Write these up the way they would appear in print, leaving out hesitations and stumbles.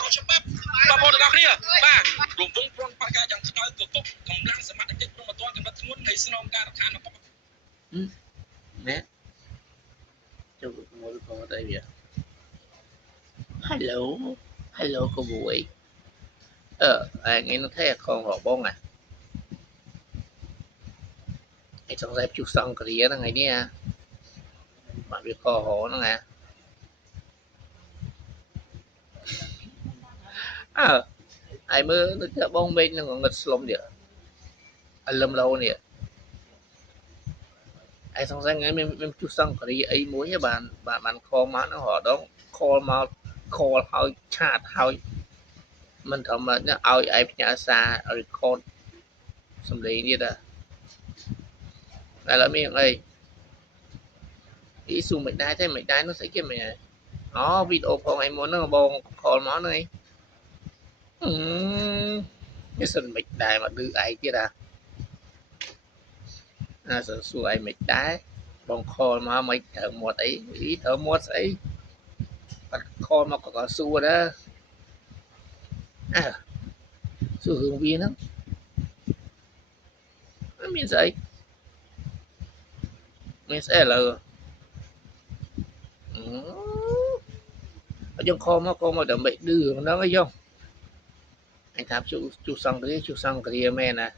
ខុសច្បាប់បងប្អូនទាំងអស់គ្នាបាទរង្វង់ប្រន់បរិការយ៉ាងក្តៅកគុកកម្លាំងសមត្ថកិច្ចព្រមទាំងកម្រិតធ្ងន់នៃស្នងការដ្ឋានរបស់ណែចូលមកក៏ទៅវា Hello Hello cô bụi nghe nó thấy con họ bông àไอ้สองแซ่บจุกซองกะเรียนั่งไงเนี่ยมาวิเคราะห์หอนั่งไงไอ้มือนึกจะบ้องเป็นนึงของเงินสลมเดียวอันลมเราเนี่ยไอ้สองแซ่บไงมันจุกซองกะเรียไอ้มวยเนี่ยbạnคอมาnó họ đó call ឲ្យឆាតឲ្យមិនធម្មតាឲ្យឯផ្ញើសារ record សំឡេងទៀតតែឡើយមានអីស៊ូមិនដែរទេមិនដែរនោះស្អីគេមិនអូវីដេអូផងឯមុនហ្នឹងបង call មកហ្នឹងឯងនេះសិនមិនដែរមកឌឺឯងទៀតសិនសួរឯងមិនដែរបង call មកមិនត្រូវមាត់អីត្រូវមាត់ស្អីបាត់ call មកក៏សួរដែរសួររឿងវាហ្នឹងមានស្អីមានស្អីឥឡូវយើង call មកដើម្បីឌឺហ្នឹងអីយោអញថាជួសង្គ្រាមែនណា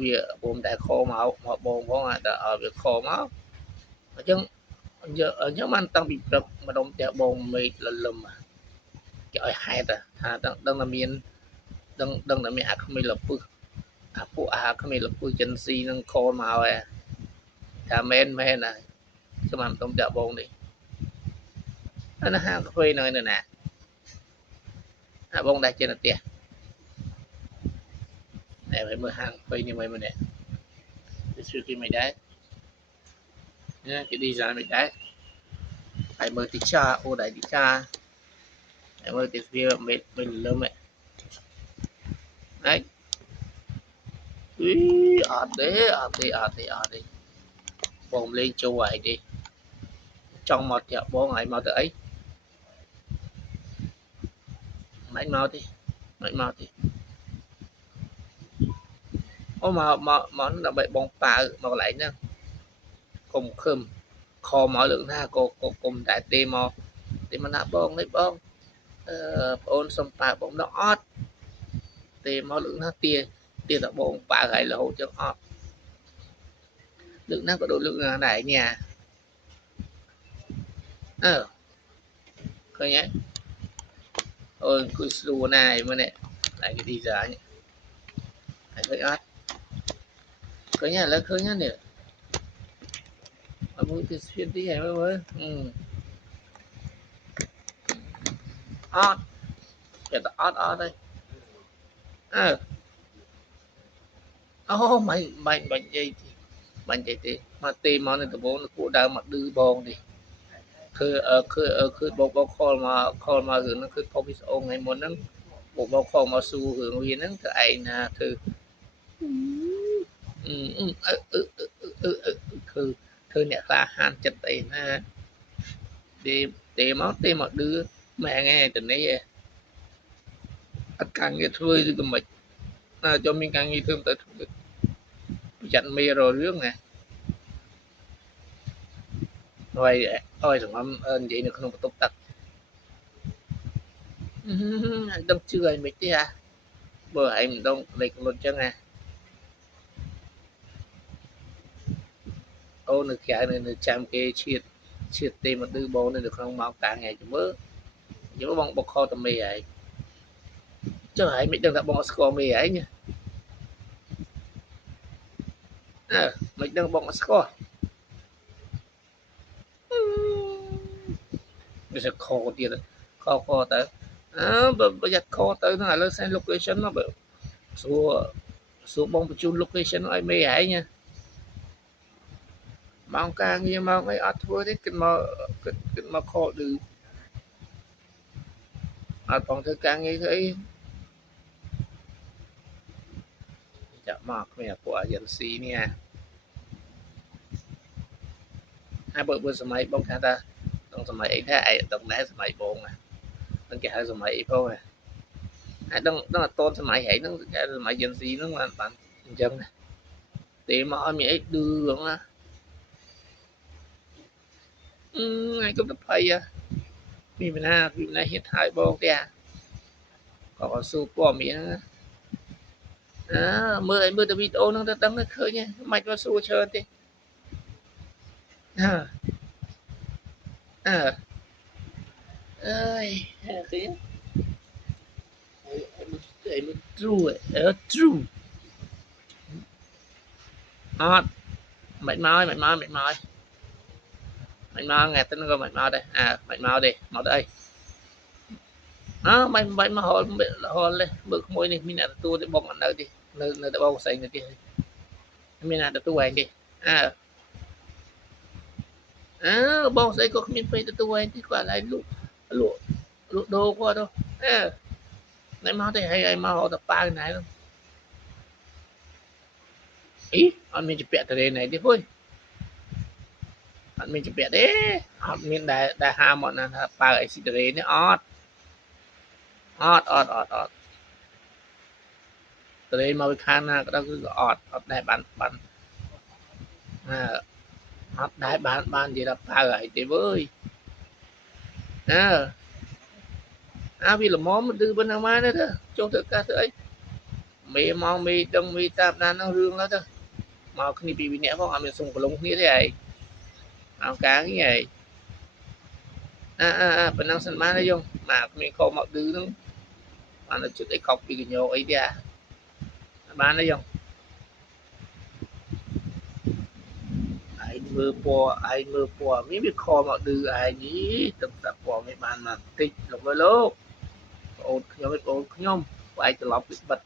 វាពុំតែ call មកបងផងតែឲ្យវា call មកអញ្ចឹងបានតាំងពីព្រឹកម្ដុំផ្ទះបងមេឃលលឹមគេឲ្យហេតុថាដឹងតែមានដឹងតែមានអាគ្មានលពឹសពួកគ្មានលពឹសចិនស៊ីនឹង call មកហើយថាមែនណាសម្រាប់ម្ដុំផ្ទះបងនេះអាហាងកាហ្វេនៅណាបងដែរចេញទៅផ្ទះតែមើលហាងកាហ្វេនេះមិននេះវាជួយគេមិនដែរគេ design មិនដែរហើយមើលទីចាអូដែរទីចាហើយមើលទីវាមិនលឹមហ្នឹងអត់ទេបងលេងចូលហើយទេចង់មកទៀតបងហើយមកទៅអីមិនមកទេអូមកដើម្បីបងប៉ាវមកកន្លែងហ្នឹងកុំខឹមខមកលើកណាក៏គុំតែទេមកណាបងនេះបងប្អូនសុំប៉ាបងដល់អត់ទេមកលើកណាទាតែបងប៉ាហើយរហូតចឹងអត់លើកណាក៏ដូចលើកណាដែរញ៉ាឃើញទេអូយគួយស្រួលណាស់មើលនេះតែគេ design ហើយឃើញអត់ឃើញឥឡូវឃើញនេះមើលទីស្ពានទីហើយមើលអត់គេទៅអត់ហើយអូមិននិយាយទេមកទេមកនៅដំបូងគួរដើមមកឌឺបងនេះគឺបង call មករឿងហ្នឹងគឺផុសវីដេអូថ្ងៃមុនហ្នឹងបង call មកសួររឿងវាហ្នឹងទៅឯងណាធ្វើគឺអ្នកក្លាហានចិត្តអីណាទេមកឌឺម៉ែងឯងទៅនេះអត់ការងារធ្វើឬក៏មិនចូលមានការងារធ្វើទៅប្រយ័ត្នមេររឿងណាហើយអើយសង្ងំនិយាយនៅក្នុងបន្ទប់ទឹកដឹងជឿឲ្យមិនទេបើឯងមិនដឹងលេខលុតចឹងអូនៅក្រៅនៅចាំគេឈៀតទេមកឌឺបងនៅក្នុងម៉ោងការថ្ងៃជមើយកបងខតមេហើយចុះឯងមិនដឹងថាបងស្គាល់មេឯងមិនដឹងបងស្គាល់វាsẽខទៀតខទៅបើប្រយ័ត្នខទៅហ្នឹងឥឡូវ send location មកបើសួរបងបញ្ជូន location ឲ្យមេឯងម៉ោងការងារម៉ោងអីអត់ធ្វើទេគិតមកខឌឺអត់ផងធ្វើការងារធ្វើអីចាក់មកគ្មានពួក agency នេះហើយបើសម័យបងថាក្នុងសម័យអីថាឯងដឹងដែរសម័យបង ដឹងគេហៅសម័យអីផងហើយដឹងអត់តនសម័យហែងហ្នឹងគេសម័យ Gen Z ហ្នឹងបានអញ្ចឹងទេមកឲ្យមានអីឌឺហ្នឹងណាហើយកុំទៅភ័យមានបណ្ណាហ៊ានថើយបងទេក៏សួរព័ត៌មានហ្នឹងមើលតែវីដេអូហ្នឹងទៅដឹងឃើញមិនបាច់មកសួរច្រើនទេអើអើអើយឃើញអី true true អត់មិនមកថ្ងៃទៅក៏មិនមកដែរមិនមកទេមកទៅអីមិនមករហូតមើលក្មួយនេះមានអ្នកទទួលទេបងអត់នៅទេនៅតែបងផ្សេងទៅទៀតមានអ្នកទទួលឯងទេបងស្អីក៏គ្មានពេលទទួលឯងទេគាត់ឲ្យលក់ដូរគាត់ទៅណែមកទេហើយមករហូតដល់ប៉ាណែអីអត់មានជាពាក់តរេណែទេហុយអត់មានជាពាក់ទេអត់មានដែលហាមកណាថាប៉ាអីស៊ីតរេនេះអត់តរេមកពីខាងណាក៏ដល់គឺអត់ដែរបានអត់ដែរបាននិយាយថាប៉ាអីទេវើយវាល្មមឌឺប៉ុណ្ណឹងមកទៅចុះទៅកាសទៅអីមេមកមេដឹងមេតាមដានហ្នឹងរឿងទៅមកគ្នាពីរនាក់ផងអត់មានសុំប្រឡងគ្នាទេឯងមកការងារឯងប៉ុណ្ណឹងសិនបានទេយើងមកគ្មានខុសមកឌឺហ្នឹងបានទៅជិតអីខុសពីកញ្ញោអីទេបានទេយើងឯងមើលពណ៌មានវាខមកឌឺឯងនេះទឹកតែពណ៌មិនបានមកតិចលោកលោកបងអូនខ្ញុំបងឯងត្រឡប់ពីបិទ